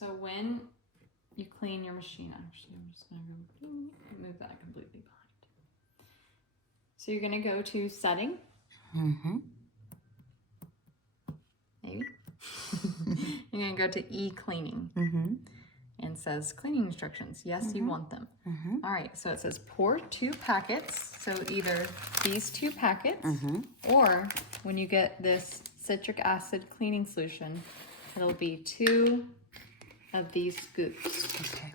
So when you clean your machine, actually, I'm just going to move that completely behind. So you're going to go to setting. Maybe. You're going to go to e-cleaning. And says cleaning instructions. Yes, you want them. All right, so it says pour 2 packets. So either these 2 packets or when you get this citric acid cleaning solution, it'll be 2 of these scoops. Okay.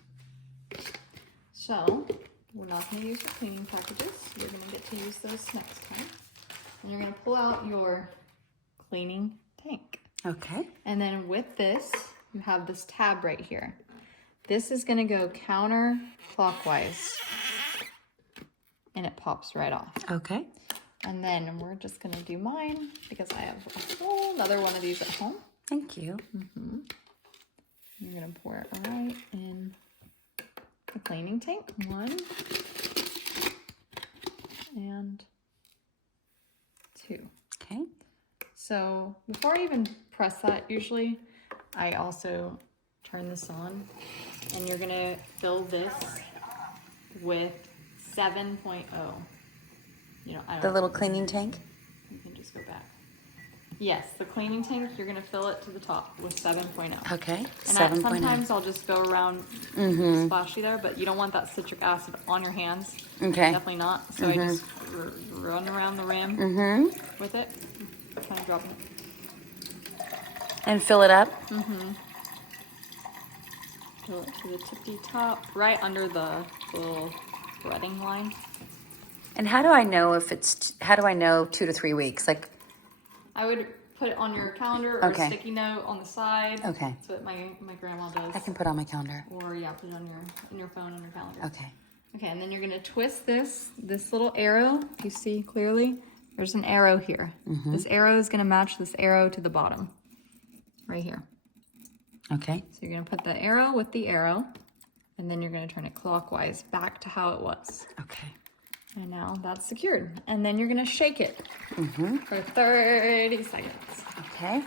So we're not going to use the cleaning packages. You're going to get to use those next time. And you're going to pull out your cleaning tank. Okay. And then with this, you have this tab right here. This is going to go counterclockwise. And it pops right off. Okay. And then we're just going to do mine because I have a whole other one of these at home. Thank you. You're going to pour it right in the cleaning tank. 1 and 2. Okay. So before I even press that, usually I also turn this on, and you're going to fill this with 7.0. You know, The little cleaning tank? You can just go back. Yes, the cleaning tank, you're going to fill it to the top with 7.0. Okay, And 7.0. sometimes I'll just go around splashy there, but you don't want that citric acid on your hands. Okay. Definitely not. So I just run around the rim with it, kind of dropping it. And fill it up? Fill it to the tippy top, right under the little threading line. And how do I know if it's, how do I know 2 to 3 weeks? Like, I would put it on your calendar or Okay. a sticky note on the side. Okay. That's what my grandma does. I can put on my calendar. Or yeah, put it on your phone on your calendar. Okay. Okay, and then you're gonna twist this little arrow. You see clearly? There's an arrow here. This arrow is gonna match this arrow to the bottom, right here. Okay. So you're gonna put the arrow with the arrow, and then you're gonna turn it clockwise back to how it was. Okay. And now that's secured. And then you're gonna shake it for 30 seconds. Okay.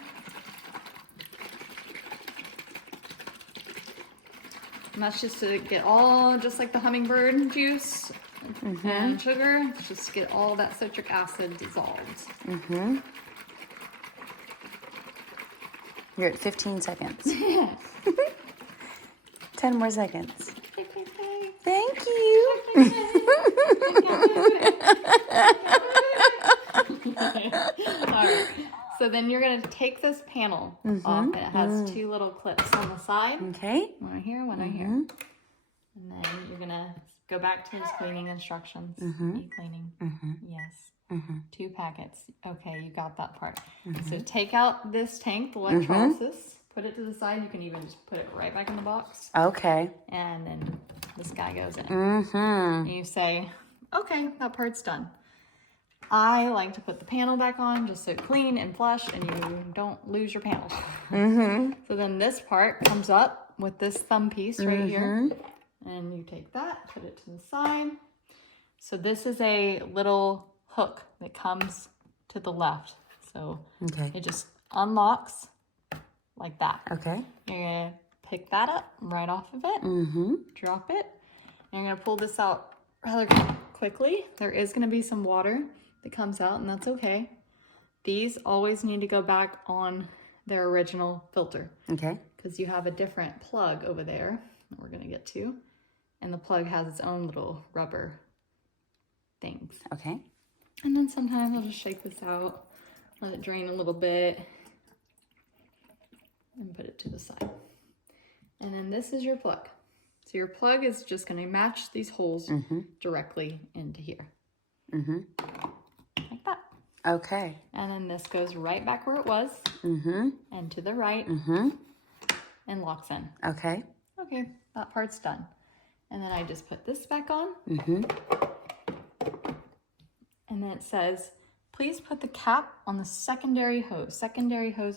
And that's just to get all, just like the hummingbird juice and sugar, just to get all that citric acid dissolved. You're at 15 seconds. Yes. 10 more seconds. Okay. Thank you. Alright, so then you're going to take this panel off, and it has 2 little clips on the side. Okay. One right here, one right here. And then you're going to go back to his cleaning instructions. E-cleaning. Yes. 2 packets. Okay, you got that part. So take out this tank, the electrolysis, put it to the side. You can even just put it right back in the box. Okay. And then this guy goes in. And you say, okay, that part's done. I like to put the panel back on just so clean and flush and you don't lose your panel. So then this part comes up with this thumb piece right here. And you take that, put it to the side. So this is a little hook that comes to the left. So it just unlocks like that. Okay. You're going to pick that up right off of it, drop it, and you're going to pull this out rather quickly. There is going to be some water that comes out, and that's okay. These always need to go back on their original filter. Okay. Because you have a different plug over there that we're going to get to, and the plug has its own little rubber things. Okay. And then sometimes I'll just shake this out, let it drain a little bit, and put it to the side. And then this is your plug. So your plug is just going to match these holes directly into here. Like that. Okay. And then this goes right back where it was, and to the right, and locks in. Okay. Okay, that part's done. And then I just put this back on. And then it says, please put the cap on the secondary hose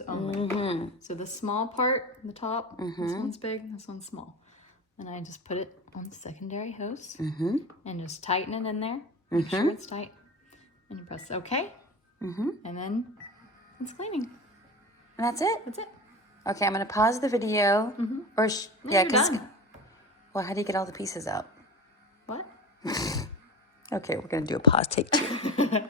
only. So the small part, the top, this one's big, this one's small. And I just put it on the secondary hose and just tighten it in there. Make sure it's tight. And you press OK. And then it's cleaning. And that's it? That's it. Okay, I'm going to pause the video. Or, You're done. Well, how do you get all the pieces out? What? Okay, we're going to do a pause, take 2.